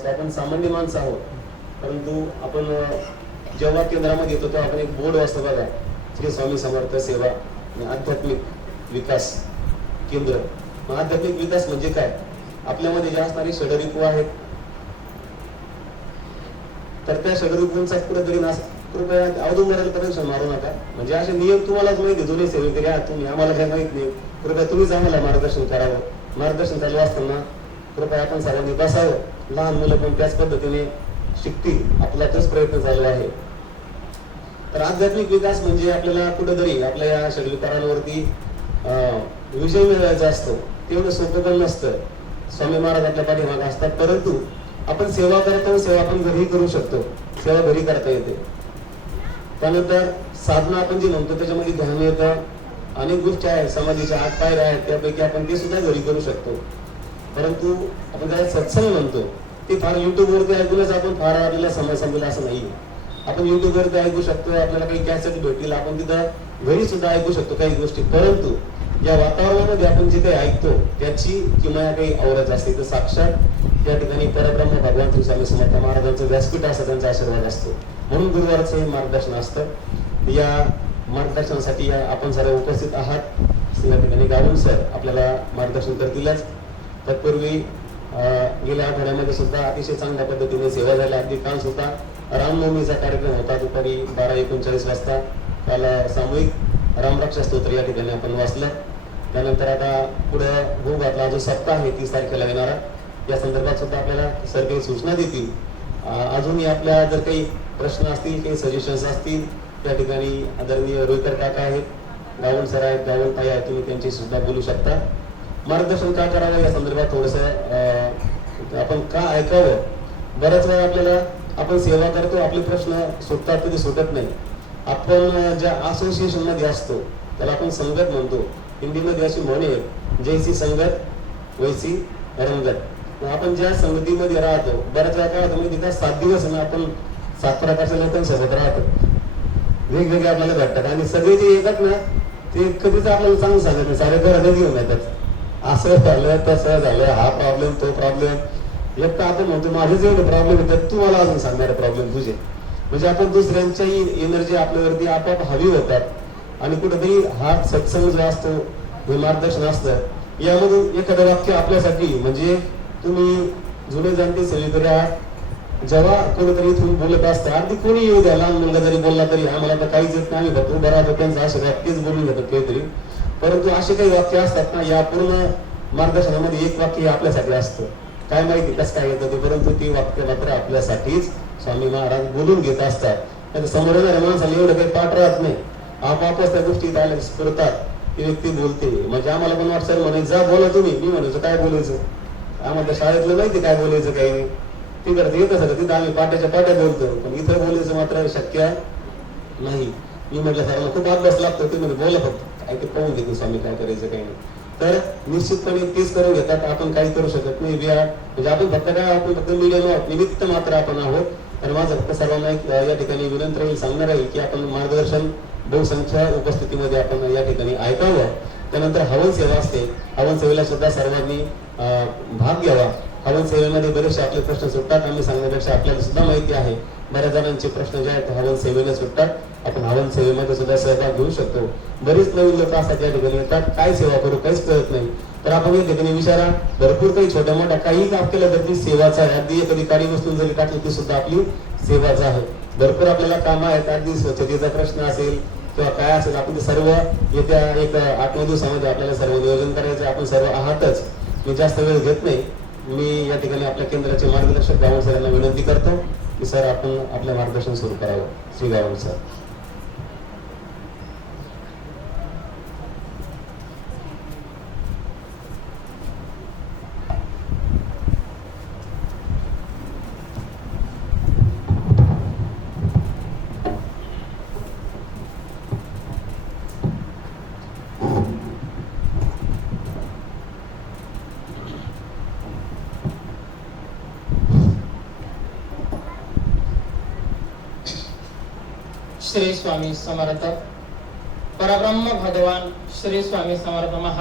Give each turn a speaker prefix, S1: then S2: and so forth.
S1: असतो आपण सामान्य माणसं आहोत. परंतु आपण जेव्हा केंद्रामध्ये येतो तेव्हा आपण एक बोर्ड वाचतो बघा. श्री स्वामी समर्थ सेवा आणि आध्यात्मिक विकास केंद्र. मग आध्यात्मिक विकास म्हणजे काय? आपल्यामध्ये ज्या असणारी षडरिपू आहेत तर त्या षडरिपूंचा कुठेतरी नाश कृपया अवधूंबराला कनेक्शन मारू नका. म्हणजे असे नियम तुम्हालाच माहिती जुने सेवेकरी आहात तुम्ही आम्हाला काही माहीत नाही. कृपया तुम्हीच आम्हाला मार्गदर्शन करावं. मार्गदर्शन चालू असताना कृपया आपण सर्वांनी बसावं. लहान मुलं पण त्याच पद्धतीने शिकतील आपला तोच प्रयत्न झालेला आहे. तर आध्यात्मिक विकास म्हणजे आपल्याला कुठेतरी आपल्या या षडविकारांवरती अं, विजय मिळवायचा असतो. तेवढं सोपं पण नसतं. स्वामी महाराज आपल्या पाठीमागे असतात परंतु आपण सेवा करतो सेवा आपण घरी करू शकतो. सेवा घरी करता येते. त्यानंतर साधना आपण जी म्हणतो त्याच्यामध्ये ध्यान येतं. अनेक गोष्टी आहेत समाधीच्या आठ पायऱ्या आहेत त्यापैकी आपण ते सुद्धा घरी करू शकतो. परंतु आपण त्याला सत्संग म्हणतो ते फार युट्यूबवरती ऐकूनच आपण फार आपल्याला समज समजेल असं नाही आपण युट्यूबवरती ऐकू शकतो आपल्याला काही कॅसेट भेटतील आपण तिथं घरी सुद्धा ऐकू शकतो काही गोष्टी. परंतु या वातावरणामध्ये आपण जे काही ऐकतो त्याची किंवा काही आवडत असते तर साक्षात त्या ठिकाणी परब्रह्म भगवान श्री स्वामी समर्थ महाराजांचं व्यासपीठ असतं त्यांचा आशीर्वाद असतो. म्हणून गुरुवारचं हे मार्गदर्शन असतं. या मार्गदर्शनासाठी या आपण सर्व उपस्थित आहात. या ठिकाणी गावून सर आपल्याला मार्गदर्शन करतीलच. तत्पूर्वी गेल्या आठवड्यामध्ये सुद्धा अतिशय चांगल्या पद्धतीने सेवा झाल्या. अगदी काल सुद्धा रामनवमीचा कार्यक्रम होता. दुपारी बारा एकोणचाळीस वाजता काल सामूहिक रामरक्षा स्तोत्र या ठिकाणी आपण वाचलं. त्यानंतर आता पुढे होऊ घातला. जो सप्ताह आहे तीस तारखेला येणारा. या संदर्भात सुद्धा आपल्याला सर काही सूचना देतील. अजूनही आपल्या जर काही प्रश्न असतील काही सजेशन्स असतील त्या ठिकाणी आदरणीय रोहितर काका आहेत. गावण सर आहेत. गावण ताई आहेत तुम्ही त्यांची सुद्धा बोलू शकता. मार्गदर्शन का करावं या संदर्भात थोडस आपण का ऐकावं बऱ्याच वेळा आपल्याला आपण सेवा करतो आपले प्रश्न सुटतात कधी सुटत नाही आपण ज्या असोसिएशनमध्ये असतो त्याला आपण संगत म्हणतो हिंदीमध्ये अशी म्हण आहे जैसी संगत वैसी रंगत मग आपण ज्या संगतीमध्ये राहतो बऱ्याच वेळा काय होतं माहिती सात दिवस ना आपण सात प्रकारच्या लोकांसोबत राहतो वेगवेगळे आपल्याला भेटतात आणि सगळे जे येतात ना ते कधीच आपल्याला चांगलं सांगत नाही सारे घरातच घेऊन येतात असं झालं तसं झालं हा प्रॉब्लेम तो प्रॉब्लेम एक तर आपण म्हणतो माझेच एवढे प्रॉब्लेम येतात तू मला अजून सांगणारे प्रॉब्लेम तुझे. म्हणजे आपण दुसऱ्यांच्याही एनर्जी आपल्यावरती आपोआप हवी होतात. आणि कुठेतरी हा सत्संग जो असतो हे मार्गदर्शन असतं यामधून एखादं वाक्य आपल्यासाठी म्हणजे तुम्ही जुने जाणते सगळीकडे आहात जेव्हा कोणीतरी इथून बोलत असतं अगदी कोणी येऊ द्या लहान मुलगा जरी बोलला तरी आम्हाला तर काहीच येत नाही आम्ही फक्त उभं त्यांचा आशीर्वाद तेच बोलून घेतात काहीतरी. परंतु असे काही वाक्य असतात ना या पूर्ण मार्गदर्शनामध्ये एक वाक्य हे आपल्यासाठी असतं. काय माहिती कसं काय येतं ते परंतु ते वाक्य मात्र आपल्यासाठीच स्वामी महाराज बोलून घेत असतात. त्याचं तर समोर येणाऱ्या माणसाला एवढं काही पाठ राहत नाही. आपापच त्या गोष्टी आल्या स्फुरतात. ती व्यक्ती बोलते. म्हणजे आम्हाला पण वाटतं म्हणे जा बोला तुम्ही. मी म्हणायचो काय बोलायचं? आम्हाला शाळेतलं माहिती काय बोलायचं काही नाही. तिकडे येतं सगळं. तिथं आम्ही पाट्याच्या पाट्या बोलतो. पण इथं बोलायचं मात्र शक्य नाही. मी म्हटलं साहेब खूप अभ्यास लागतो ते म्हणजे, म्हणजे बोला फक्त. काय ते पाहून घेतो स्वामी काय करायचं काही नाही. तर निश्चितपणे तेच करून घेतात आपण काहीच करू शकत नाही. वी आर म्हणजे आपण फक्त काय आपण फक्त मिडियम आहोत निमित्त मात्र आपण आहोत. तर माझं फक्त सर्वांना एक या ठिकाणी विनंती राहील सांगणार आहे की आपण मार्गदर्शन बहुसंख्य उपस्थितीमध्ये आपण या ठिकाणी ऐकावं. त्यानंतर हवन सेवा असते. हवन सेवेला सुद्धा सर्वांनी भाग घ्यावा. हवन सेवेमध्ये बरेचसे आपले प्रश्न सुटतात. आम्ही सांगण्यापेक्षा आपल्याला सुद्धा माहिती आहे. बऱ्याच जणांचे प्रश्न जे आहेत हवन सेवेला सुटतात. आपण हवन सेवेमध्ये सुद्धा सहभाग घेऊ शकतो. बरीच नवीन लोक असतात या ठिकाणी येतात. काय सेवा करू काहीच कळत नाही. तर आपण या ठिकाणी विचारा भरपूर काही छोट्या मोठ्या काही काम केलं तर ती सेवाच आहे अगदी एखादी काळी वस्तू जरी टाकली ती सुद्धा आपली सेवाच आहे. भरपूर आपल्याला कामं आहेत. अगदी स्वच्छतेचा प्रश्न असेल किंवा काय असेल आपण ते सर्व येत्या एक आठ नऊ दिवसामध्ये आपल्याला सर्व नियोजन करायचं आपण सर्व आहातच. मी जास्त वेळ घेत नाही. मी या ठिकाणी आपल्या केंद्राचे मार्गदर्शक गावण सरांना विनंती करतो की सर आपण आपलं मार्गदर्शन सुरू करावं. श्री गावण सर.
S2: श्री स्वामी समर्थ. परब्रह्म भगवान श्री स्वामी समर्थ महा